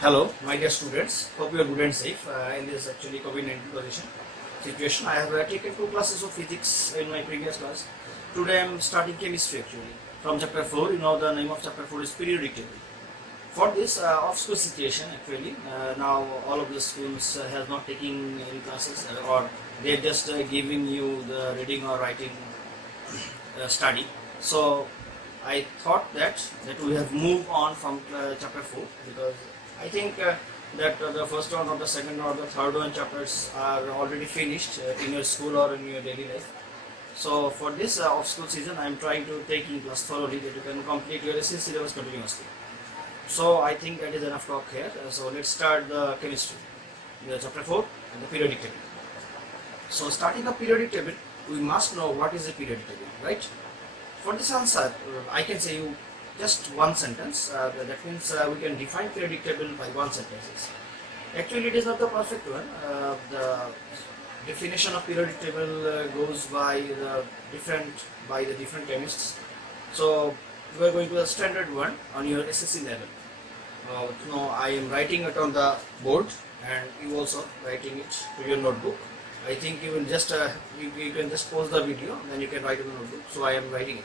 Hello, my dear students. Hope you are good and safe in this actually COVID-19 situation. I have taken 2 classes of physics in my previous class. Today I am starting chemistry actually from chapter 4. You know the name of chapter 4 is periodic table. For this off-school situation actually, now all of the schools have not taken any classes or they are just giving you the reading or writing study. So I thought that we have moved on from chapter 4 because I think that the first one or the second or the third one chapters are already finished in your school or in your daily life. So for this off-school season, I am trying to take in class thoroughly that you can complete your SC syllabus continuously. So I think that is enough talk here. So let's start the chemistry, the chapter 4 and the periodic table. So starting a periodic table, we must know what is a periodic table, right? For this answer, I can say you just one sentence. That means we can define periodic table by one sentence. Actually, it is not the perfect one. The definition of periodic table goes by the different chemists. So we are going to the standard one on your SSC level. Now I am writing it on the board, and you also writing it to your notebook. I think you will just you can just pause the video, then you can write in the notebook. So I am writing it.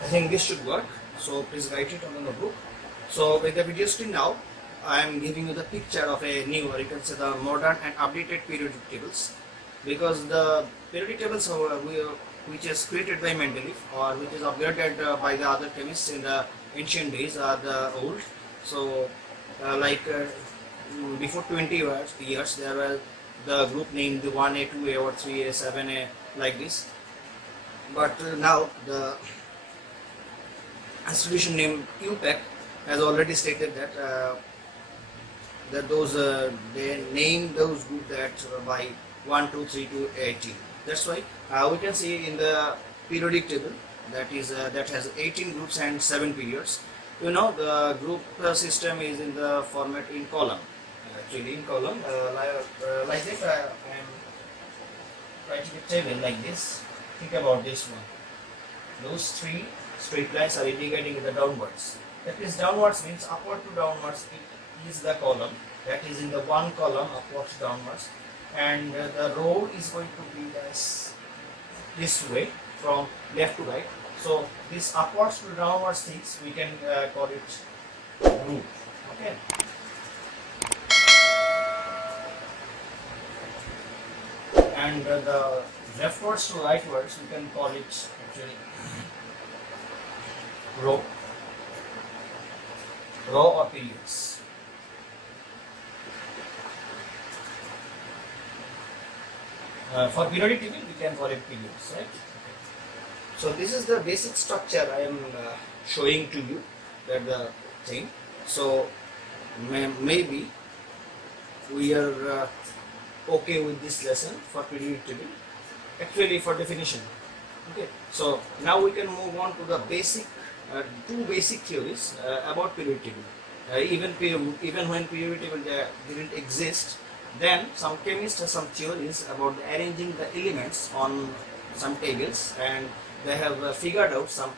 I think this should work. So please write it on the notebook. So with the video screen now, I am giving you the picture of a new, or you can say the modern and updated periodic tables, because the periodic tables which is created by Mendeleev or which is upgraded by the other chemists in the ancient days are the old. So before 20 years there were the group named 1A, 2A or 3A, 7A like this. But now the institution named UPEC has already stated that those they named those groups that by 1, 2, 3 to 18. That's why we can see in the periodic table that has 18 groups and 7 periods. You know the group system is in the format in column. Actually in column like this I am writing a table like this. Think about this one. Those 3 straight lines are indicating the downwards. That means downwards means upward to downwards. It is the column that is in the one column upwards to downwards, and the row is going to be this way from left to right. So this upwards to downwards things we can call it group. Okay. And the leftwards to rightwards we can call it actually row or periods. For periodic table we can call it periods, right? Okay. So this is the basic structure I am showing to you, that the thing. So maybe we are okay with this lesson for periodic table. Actually for definition. Okay. So now we can move on to the basic two basic theories about periodic table. Even when periodic table didn't exist, then some chemists have some theories about arranging the elements on some tables, and they have figured out some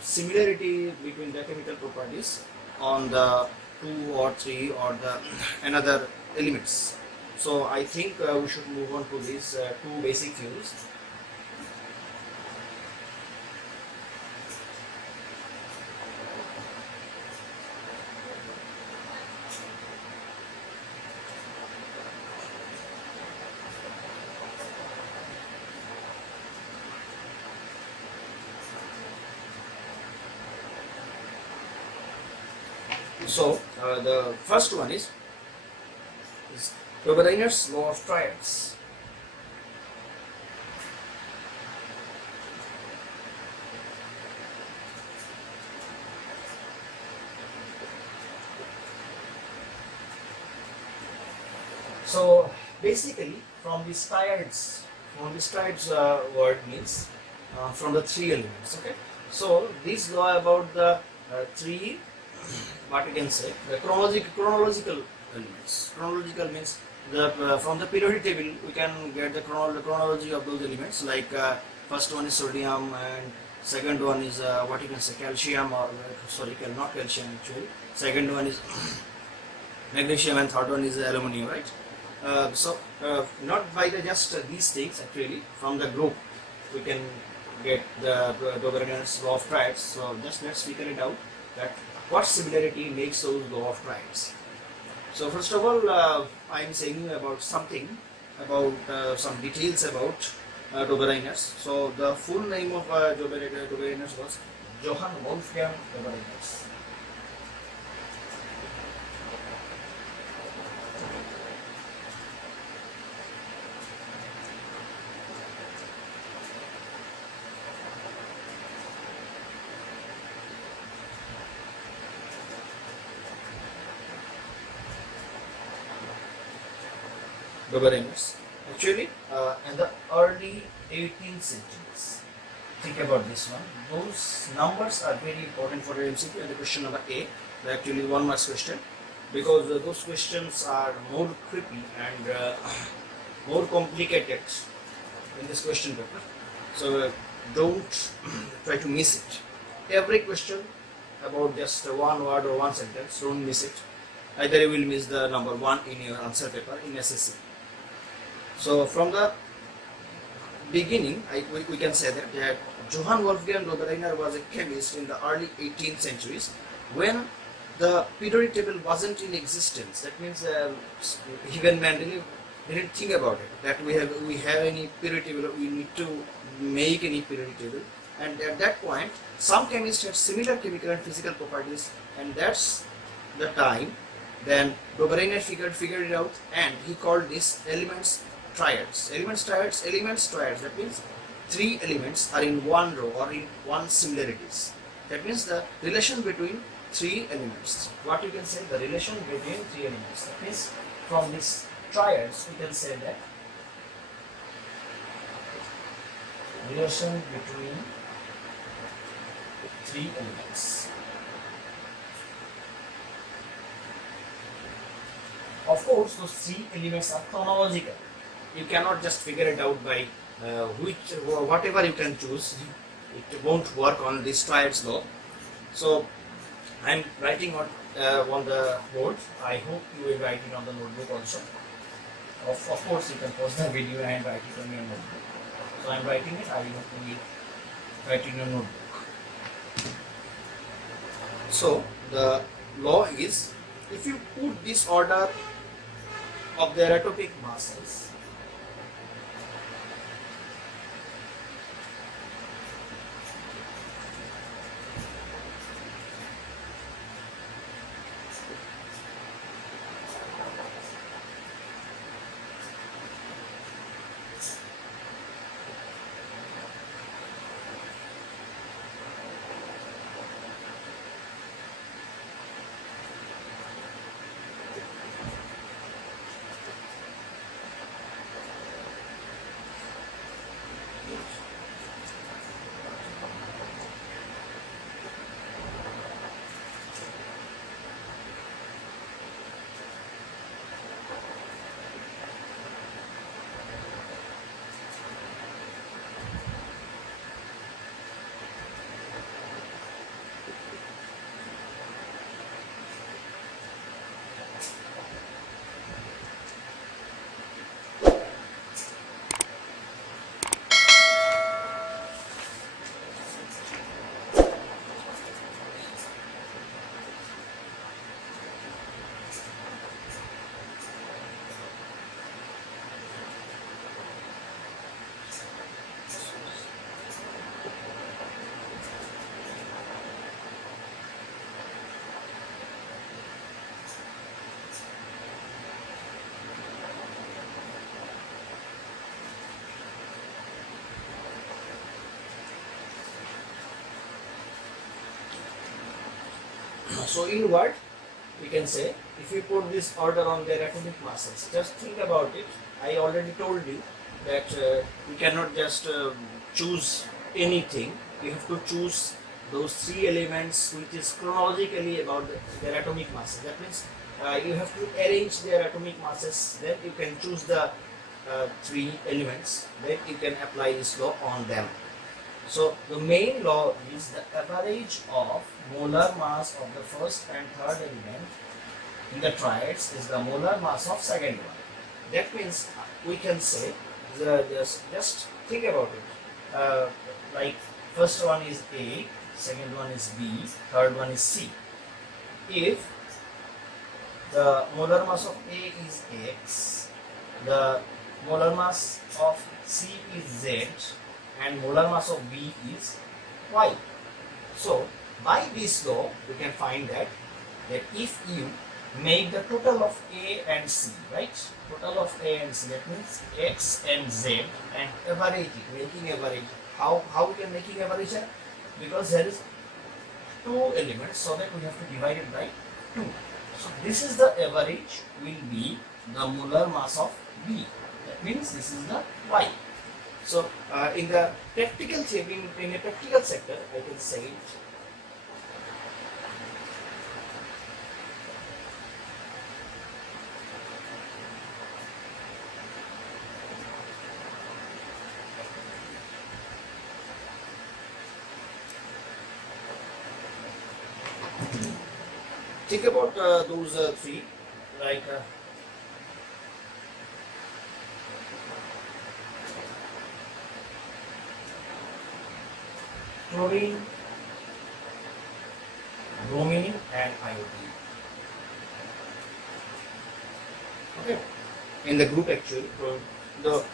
similarity between the chemical properties on the 2 or 3 or the another elements. So I think we should move on to these two basic theories. So the first one is Dobereiner's law of triads. So basically, from this triads word means from the three elements. Okay. So this law about the three, what you can say, the chronological elements. Chronological means the from the periodic table we can get the chronology of those elements. Like first one is sodium, and second one is what you can say, calcium, or sorry, not calcium actually. Second one is magnesium, and third one is aluminum, right? Not by the just these things actually, from the group we can get the Dobereiner's law of triads. So just let's figure it out that what similarity makes those law of triads. So first of all, I am saying about something about some details about Dobereiner's. So the full name of Dobereiner's was Johann Wolfgang Dobereiner's. Dobereiner's. Actually, in the early 18th centuries. Think about this one. Those numbers are very important for your MCQ. And the question number A, actually one marks question, because those questions are more creepy and more complicated in this question paper. So don't try to miss it. Every question about just one word or one sentence, don't miss it. Either you will miss the number 1 in your answer paper in SSC. So from the beginning, we can say that Johann Wolfgang Dobereiner was a chemist in the early 18th centuries when the periodic table wasn't in existence. That means even Mendeleev didn't think about it, that we have any periodic table, we need to make any periodic table. And at that point, some chemists had similar chemical and physical properties, and that's the time then Dobereiner figured it out, and he called this elements triads. Elements triads. That means three elements are in one row or in one similarities. That means the relation between three elements. What you can say, the relation between three elements. That means from this triads we can say that relation between three elements. Of course, those three elements are chronological. You cannot just figure it out by whatever you can choose. It won't work on this triads law. So I am writing on the board. I hope you will write it on the notebook also. Of course, you can pause the video and write it on your notebook. So I am writing it. I hope you will write it in your notebook. So the law is, if you put this order of the atomic masses, So in word, we can say, if you put this order on their atomic masses, just think about it. I already told you that you cannot just choose anything. You have to choose those three elements which is chronologically about their atomic masses. That means you have to arrange their atomic masses, then you can choose the three elements, then you can apply this law on them. So the main law is the average of molar mass of the first and third element in the triads is the molar mass of second one. That means we can say, just think about it, like first one is A, second one is B, third one is C. If the molar mass of A is X, the molar mass of C is Z, and molar mass of B is Y. So by this law we can find that if you make the total of A and C, right? Total of A and C, that means X and Z, and average it, making average. How we can making average? Because there is two elements, so that we have to divide it by 2. So this is the average will be the molar mass of B. That means this is the Y. So in the practical in a practical sector, I can say it. Think about those three, like chlorine, bromine, and iodine. Okay, in the group actually.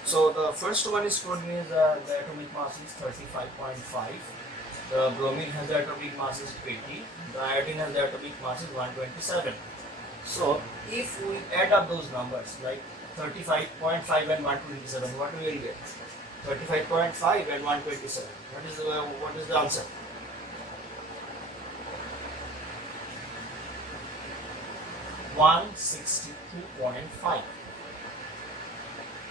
So the first one is chlorine, is the atomic mass is 35.5. The bromine has the atomic mass is 80. The iodine has the atomic mass is 127. So if we add up those numbers like 35.5 and 127, what we will get? 35.5 and 127. What is the answer? (162.5).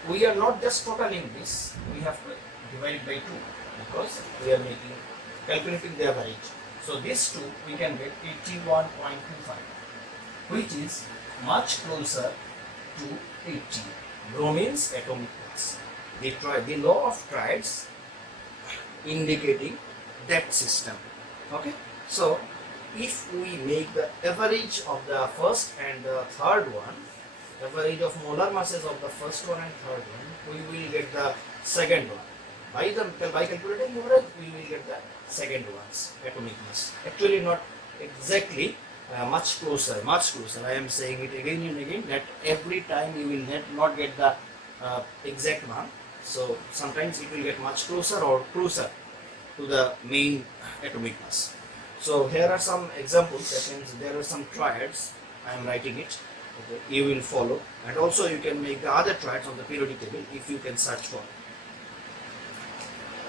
We are not just totaling this, we have to divide it by 2 because we are calculating the average. So this 2 we can get 81.25, which is much closer to 80. Bromine's atomic mass. The law of triads indicating that system. Okay, so if we make the average of the first and the third one, average of molar masses of the first one and third one, we will get the second one. By calculating average, we will get the second one's atomic mass. Actually, not exactly, much closer. I am saying it again and again that every time you will not get the exact one. So sometimes it will get much closer or closer to the main atomic mass. So here are some examples. That means there are some triads. I am writing it. Okay, you will follow, and also you can make the other triads on the periodic table if you can search for.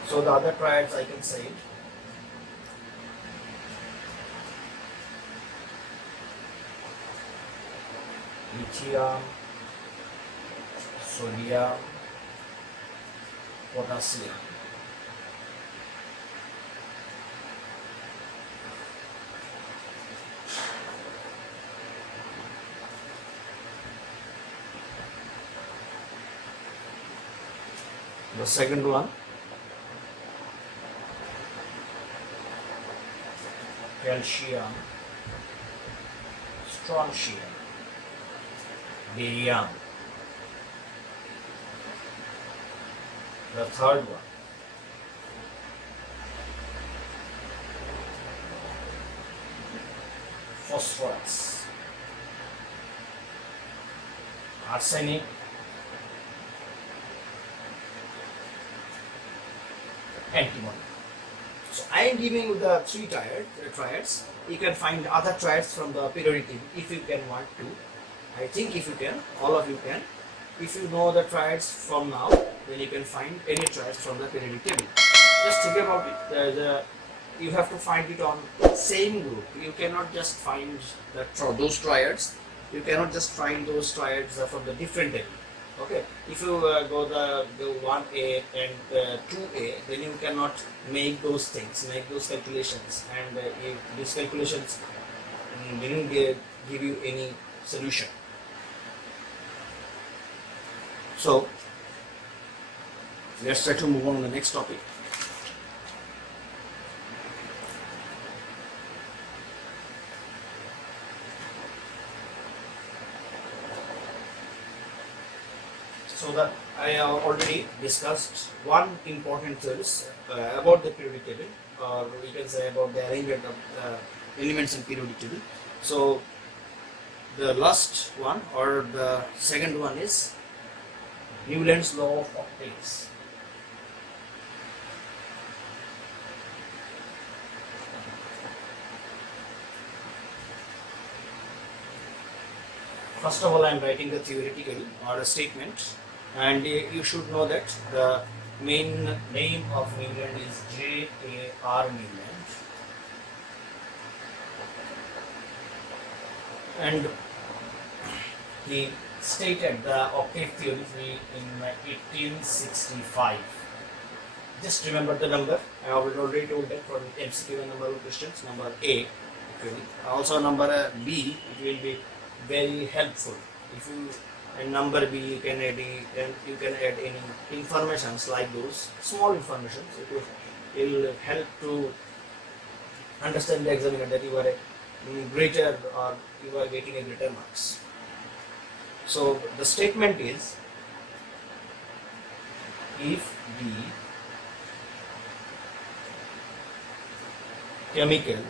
So the other triads I can say it. Lithium, sodium, potassium. The second one, calcium, strontium, barium. The third one, phosphorus, arsenic, antimony. So I am giving you the three triads. You can find other triads from the periodic table if you can want to. I think if you can, all of you can. If you know the triads from now, then you can find any triads from the periodic table. Just think about it. you have to find it on same group. You cannot just find those triads. You cannot just find those triads from the different table. Okay, if you go the 1A and 2A, then you cannot make those things, make those calculations, and if these calculations didn't give you any solution. So let's try to move on to the next topic. So that I have already discussed one important theories about the periodic table, or we can say about the arrangement of elements in periodic table. So the last one or the second one is Newland's law of octaves. First of all, I am writing the theoretical or a statement, and you should know that the main name of Newland is J.A.R. Newland, and he stated the octave theory in 1865. Just remember the number. I have already told that for MCQ and number of questions. Number A, actually. Also number B, it will be very helpful. If you and number B, you can add any informations like those small informations. It will help to understand the examiner that you are a greater or you are getting a greater marks. So the statement is, if the chemical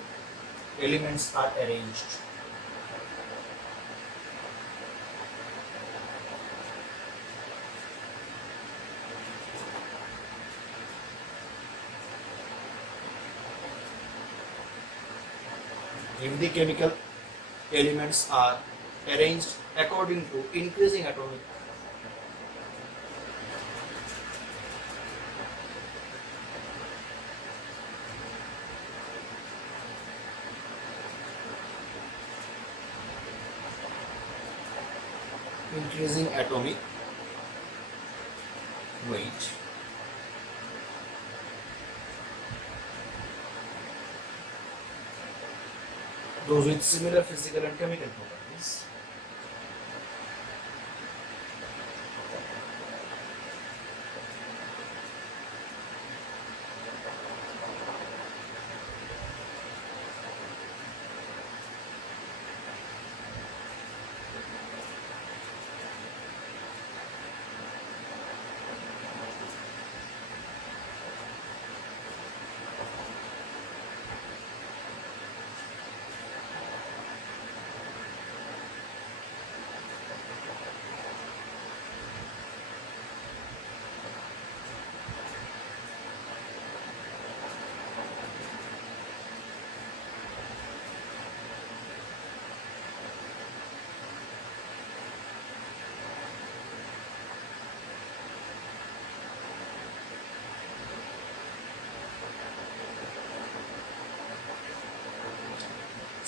elements are arranged according to increasing atomic weight, those with similar physical and chemical properties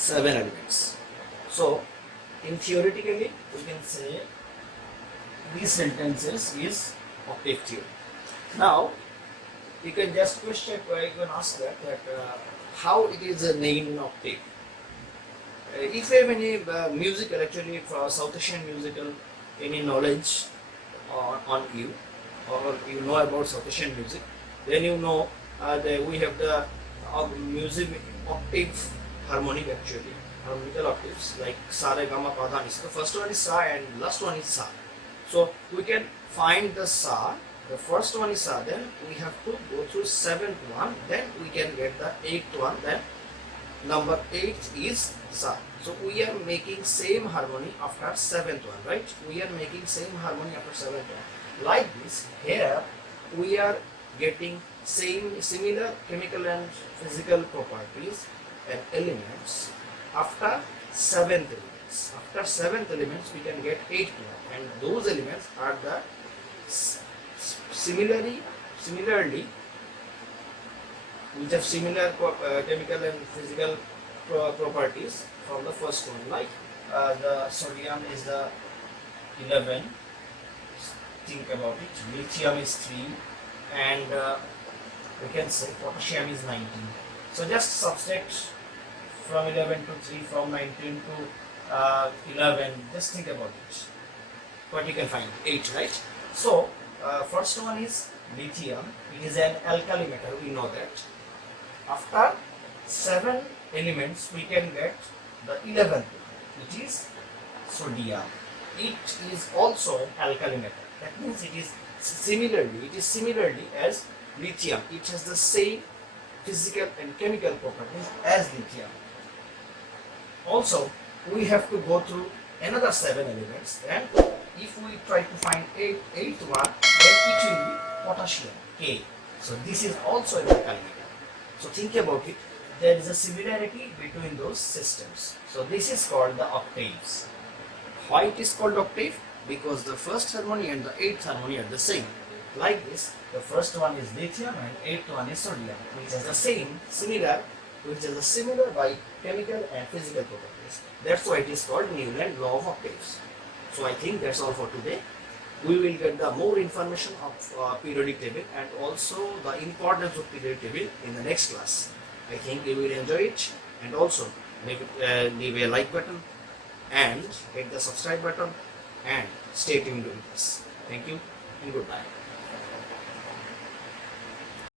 seven elements. So, in theoretically, we can say these sentences is octave theory. Now, you can just question, you can ask that how it is named in octave. If you have any musical, actually for South Asian musical, any knowledge on you, or you know about South Asian music, then you know that we have the music octave harmonic, actually harmonical octaves like sa, re, ga, ma, pa, dha, ni, sa. The first one is sa and last one is sa. So we can find the sa. The first one is sa. Then we have to go through seventh one. Then we can get the eighth one. Then number 8 is sa. So we are making same harmony after seventh one, right? We are making same harmony after seventh one. Like this, here we are getting similar chemical and physical properties and elements after seventh elements. After seventh elements, we can get 8 more, and those elements are the similarly which have similar chemical and physical properties from the first one. Like the sodium is the 11. Think about it. Lithium is 3, and we can say potassium is 19. So just subtract from 11 to 3, from 19 to 11. Just think about it. What you can find? 8, right? So first one is lithium. It is an alkali metal. We know that. After 7 elements, we can get the 11th, which is sodium. It is also an alkali metal. That means it is similarly as lithium. It has the same physical and chemical properties as lithium. Also, we have to go through another 7 elements, and if we try to find eighth one, then it will be potassium, K. So this is also an alkali metal. So think about it. There is a similarity between those systems. So this is called the octaves. Why it is called octave? Because the first harmony and the 8th harmony are the same. Like this, the first one is lithium and 8th one is sodium, which has the similar by chemical and physical properties. That's why it is called Newland law of octaves. So I think that's all for today. We will get the more information of periodic table and also the importance of periodic table in the next class. I think you will enjoy it, and also leave a like button and hit the subscribe button and stay tuned with us. Thank you and goodbye.